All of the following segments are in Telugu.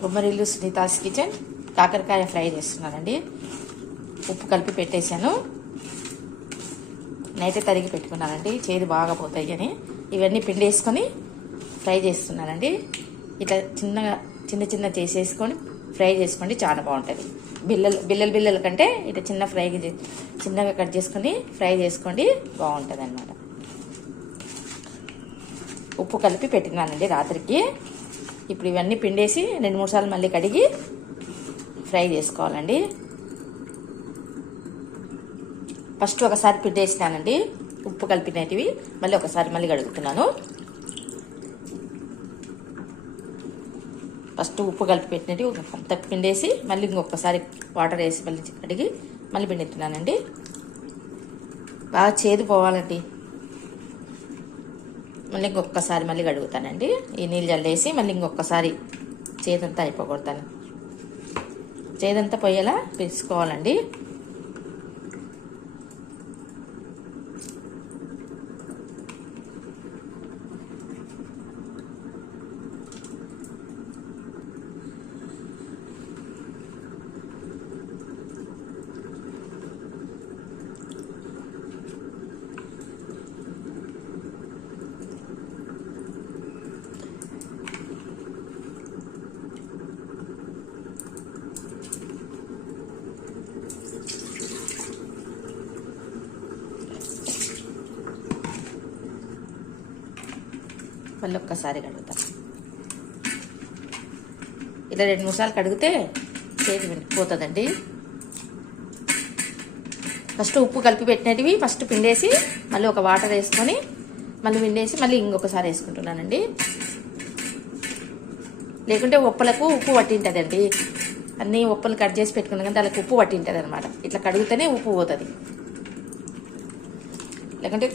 బొమ్మరిల్లు సునీతాస్ కిచెన్ కాకరకాయ ఫ్రై చేస్తున్నానండి. ఉప్పు కలిపి పెట్టేశాను. నైటే తరిగి పెట్టుకున్నానండి, చేదు బాగా పోతాయి అని. ఇవన్నీ పిండి వేసుకొని ఫ్రై చేస్తున్నానండి. ఇట్లా చిన్న చిన్న చేసేసుకొని ఫ్రై చేసుకోండి, చాలా బాగుంటుంది. బిల్లల కంటే ఇట్లా చిన్నగా కట్ చేసుకొని ఫ్రై చేసుకోండి, బాగుంటుంది అన్నమాట. ఉప్పు కలిపి పెట్టినానండి రాత్రికి. ఇప్పుడు ఇవన్నీ పిండేసి 2-3 సార్లు మళ్ళీ కడిగి ఫ్రై చేసుకోవాలండి. ఫస్ట్ ఒకసారి పిండేసినానండి ఉప్పు కలిపినవి, మళ్ళీ ఒకసారి మళ్ళీ కడుగుతున్నాను. ఫస్ట్ ఉప్పు కలిపి పెట్టినవి అంత పిండేసి మళ్ళీ ఇంకొకసారి వాటర్ వేసి మళ్ళీ కడిగి మళ్ళీ పిండుతున్నానండి. బాగా చేదు పోవాలండి. మళ్ళీ ఇంకొకసారి మళ్ళీ కడుగుతానండి. ఈ నీళ్ళు జల్లేసి మళ్ళీ ఇంకొకసారి చేదంతా అయిపోగొడతాను. చేదంతా పోయేలా పిసుకోవాలండి. మళ్ళీ ఒక్కసారి కడుగుతాం. ఇలా 2-3 సార్లు కడిగితే చేతి పోతుందండి. ఫస్ట్ ఉప్పు కలిపి పెట్టినవి ఫస్ట్ పిండేసి మళ్ళీ ఒక వాటర్ వేసుకొని మళ్ళీ పిండేసి మళ్ళీ ఇంకొకసారి వేసుకుంటున్నానండి. లేకుంటే ఉప్పలకు ఉప్పు పట్టింటుందండి. అన్నీ ఉప్పులు కట్ చేసి పెట్టుకున్నాం కానీ దానికి ఉప్పు పట్టింటుంది అనమాట. ఇట్లా కడిగితేనే ఉప్పు పోతుంది. లేకుంటే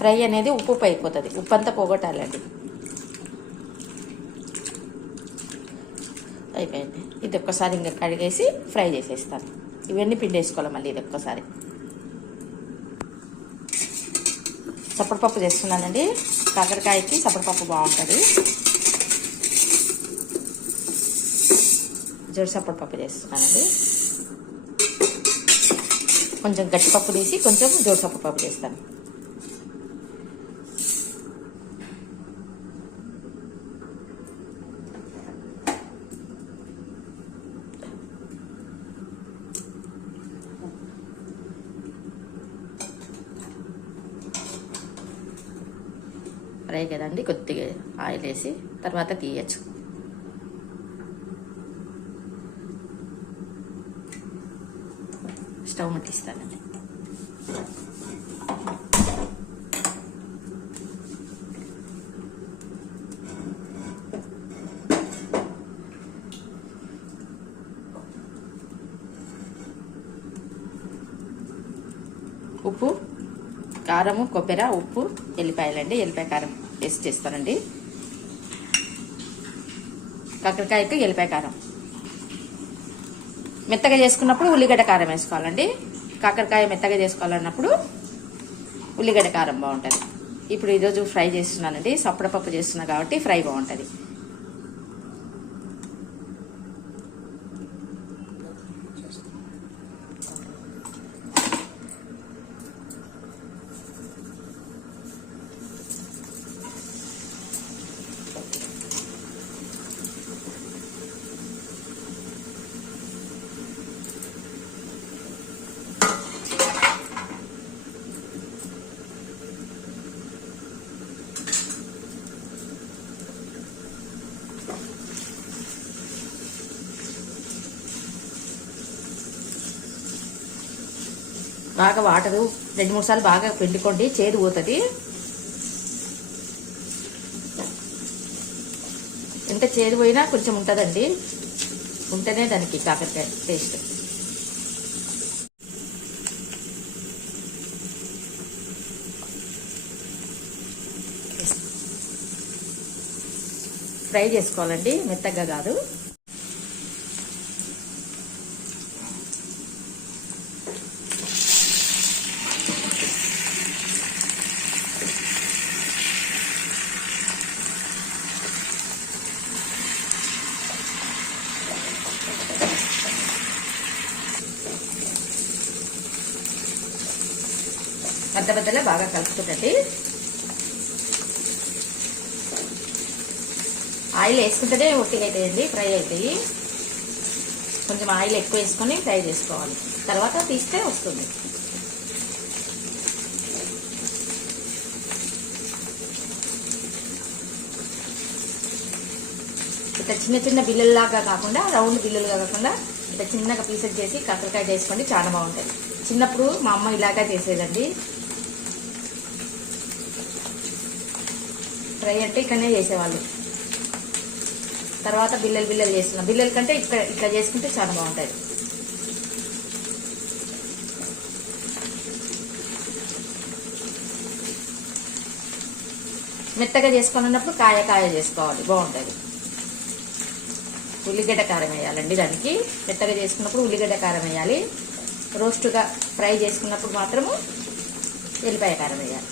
ఫ్రై అనేది ఉప్పు అయిపోతుంది. ఉప్పు అంతా పోగొట్టాలండి. అయిపోయింది. ఇది ఒక్కసారి ఇంకా కడిగేసి ఫ్రై చేసేస్తాను. ఇవన్నీ పిండేసుకోవాలి మళ్ళీ ఇది ఒక్కసారి. సప్పటిపప్పు చేస్తున్నానండి. కాకరకాయకి సప్పటిపప్పు బాగుంటుంది. జోడి సప్పటిపప్పు చేస్తున్నానండి. కొంచెం గట్టిపప్పు తీసి కొంచెం జోడి సప్పటిపప్పు చేస్తాను. ఫ్రై కదండి, కొద్దిగా ఆయిల్ వేసి తర్వాత తీయచ్చు. స్టవ్ ముట్టిస్తానండి. ఉప్పు, కారము, కొబ్బరి, ఉప్పు, ఎల్లిపాయలండి. ఎల్లిపాయ కారం వేసి చేస్తానండి. కాకరకాయకి ఎల్లిపాయ కారం. మెత్తగా చేసుకున్నప్పుడు ఉల్లిగడ్డ కారం వేసుకోవాలండి. కాకరకాయ మెత్తగా చేసుకోవాలన్నప్పుడు ఉల్లిగడ్డ కారం బాగుంటుంది. ఇప్పుడు ఈరోజు ఫ్రై చేస్తున్నానండి. సప్పడపప్పు చేస్తున్నా కాబట్టి ఫ్రై బాగుంటుంది. బాగా వాటరు 2-3 సార్లు బాగా పిండుకోండి, చేదు పోతుంది. ఎంత చేదు పోయినా కొంచెం ఉంటుందండి, ఉంటేనే దానికి కాకరకాయ టేస్ట్. ఫ్రై చేసుకోవాలండి, మెత్తగా కాదు. మధ్యలో బాగా కలుపుతుందండి. ఆయిల్ వేసుకుంటేనే ఒట్టిగా అవుతాయండి, ఫ్రై అవుతాయి. కొంచెం ఆయిల్ ఎక్కువ వేసుకొని ఫ్రై చేసుకోవాలి, తర్వాత తీస్తే వస్తుంది. ఇట్లా చిన్న చిన్న బిల్లల్లాగా కాకుండా, రౌండ్ బిల్లులుగా కాకుండా ఇట్లా చిన్నగా పీసెస్ చేసి కాకరకాయ చేసుకోండి, చాలా బాగుంటుంది. చిన్నప్పుడు మా అమ్మ ఇలాగా చేసేదండి. ఫ్రై అంటే ఇక్కడనే చేసేవాళ్ళు. తర్వాత బిల్లలు చేస్తున్నాం. బిల్లల కంటే ఇట్లా చేసుకుంటే చాలా బాగుంటుంది. మెత్తగా చేసుకున్నప్పుడు కాయ చేసుకోవాలి, బాగుంటుంది. ఉల్లిగడ్డ కారం వేయాలండి దానికి. మెత్తగా చేసుకున్నప్పుడు ఉల్లిగడ్డ కారం వేయాలి. రోస్ట్గా ఫ్రై చేసుకున్నప్పుడు మాత్రము ఎల్లిపాయ కారం వేయాలి.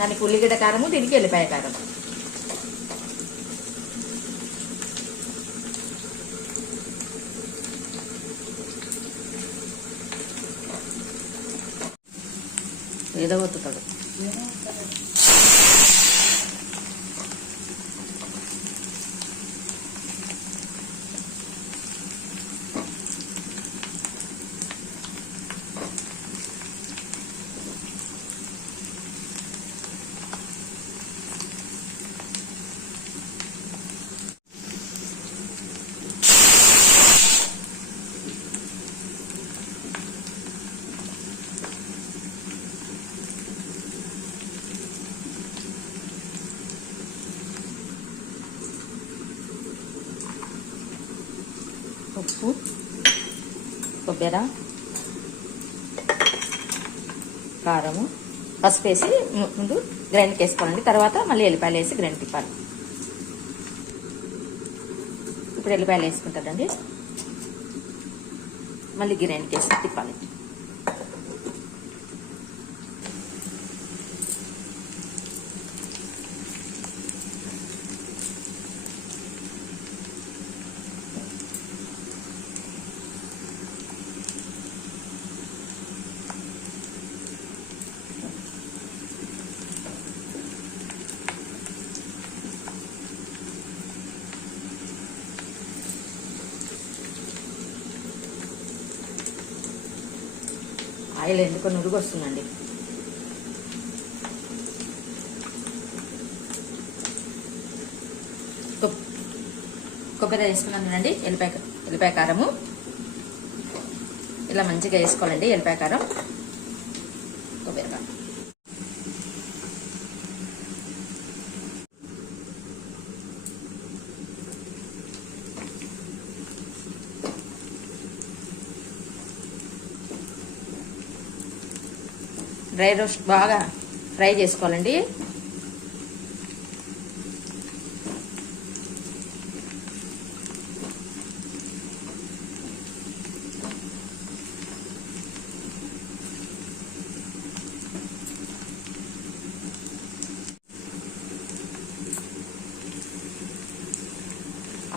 దానికి ఉల్లిగడ్డ కారము, దీనికి ఎల్లిపాయ కారం. ఏదో ఒత్తుతాడు. ఉప్పు, కొబ్బరి, కారము, పసుపు వేసి ముందు గ్రైండ్కి వేసుకోవాలండి. తర్వాత మళ్ళీ ఎల్లిపాయలు వేసి గ్రైండ్ తిప్పాలి. ఇప్పుడు ఎల్లిపాయలు వేసుకుంటుందండి, మళ్ళీ గ్రైండ్కి వేసి తిప్పాలి. ఆయిల్ ఎందుకో నురుగు వస్తుందండి. కొబ్బరి వేసుకున్నానండి. ఎల్లిపాయ కారము ఇలా మంచిగా వేసుకోవాలండి. ఎల్లిపాయ కారం, కొబ్బరి కారం. డ్రై రోస్ట్ బాగా ఫ్రై చేసుకోవాలండి.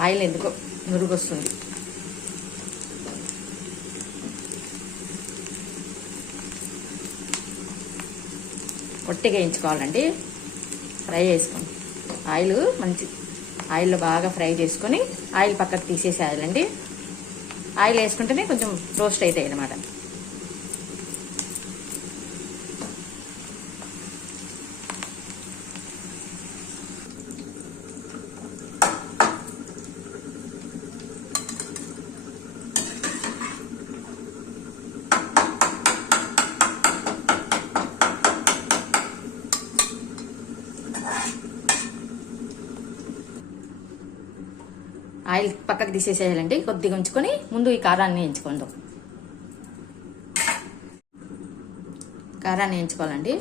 ఆయిల్ ఎందుకో నురుగు వస్తుంది. ఒట్టిగా వేయించుకోవాలండి, ఫ్రై చేసుకోండి. ఆయిల్లో బాగా ఫ్రై చేసుకొని ఆయిల్ పక్కకు తీసేసేయాలండి. ఆయిల్ వేసుకుంటేనే కొంచెం రోస్ట్ అవుతాయి అన్నమాట. ఆయిల్ పక్కకు తీసేసేయాలండి. కొద్దిగా ఉంచుకొని ముందు ఈ కారాన్ని వేయించుకుందాం. కారాన్ని వేయించుకోవాలండి.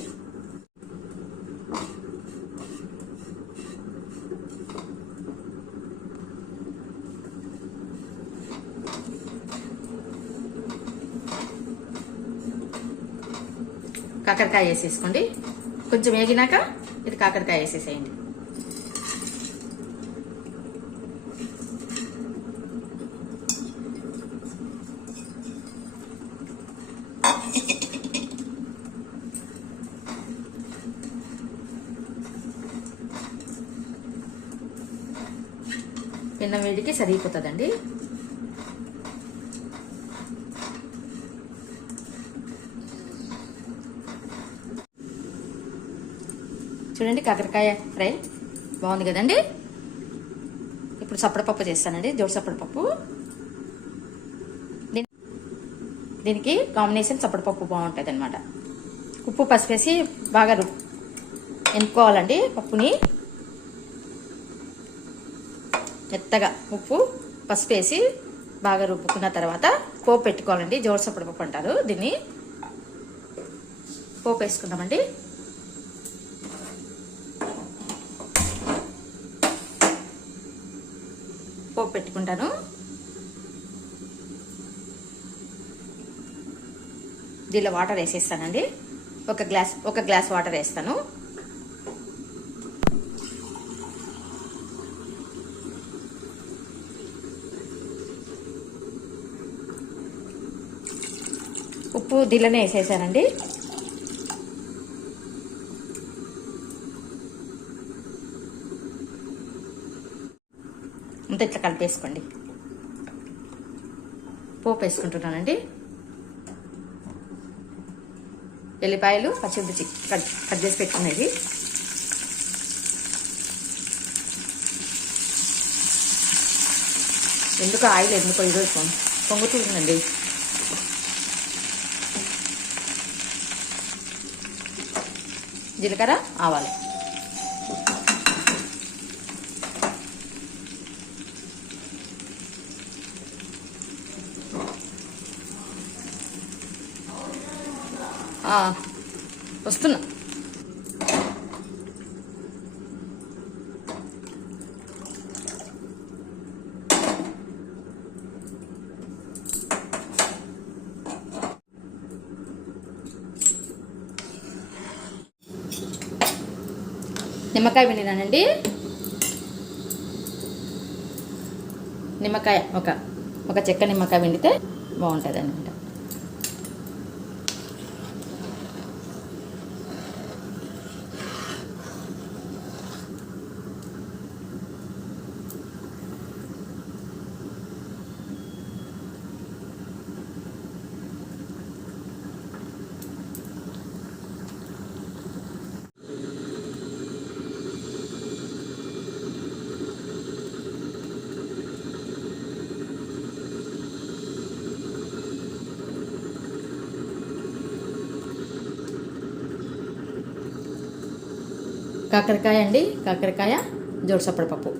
కాకరకాయ వేసేసుకోండి. కొంచెం వేగినాక ఇది కాకరకాయ వేసేసేయండి. పిన్న వేడికి సరిగిపోతుందండి. చూడండి కాకరకాయ ఫ్రై బాగుంది కదండి. ఇప్పుడు సప్పడపప్పు చేస్తానండి, జోడు సప్పడపప్పు. దీనికి కాంబినేషన్ సప్పడపప్పు బాగుంటుంది అనమాట. ఉప్పు పసుపు వేసి బాగా ఎనుక్కోవాలండి పప్పుని. మెత్తగా ఉప్పు పసుపు వేసి బాగా రుబ్బుకున్న తర్వాత పోపు పెట్టుకోవాలండి. జోడు సప్పడపప్పు అంటారు దీన్ని. పోపు వేసుకుందామండి. పోపు పెట్టుకుంటాను. దీనిలో వాటర్ వేసేస్తానండి. ఒక గ్లాస్ వాటర్ వేస్తాను. ఉప్పు దీనిలోనే వేసేసానండి. అంతా ఇట్లా కలిపేసుకోండి. పోపు వేసుకుంటున్నానండి. ఎల్లిపాయలు పచ్చిమిర్చి కట్ చేసి పెట్టుకునేది. ఎందుకు ఆయిల్ ఎందుకో ఈరోజు పొంగుతుందండి. జీలకర్ర ఆవాలు వస్తున్నా. నిమ్మకాయ పిండినానండి. నిమ్మకాయ ఒక చెక్క నిమ్మకాయ పిండితే బాగుంటుంది అనమాట. కాకరకాయ అండి, కాకరకాయ జోడు సప్పడపప్పు.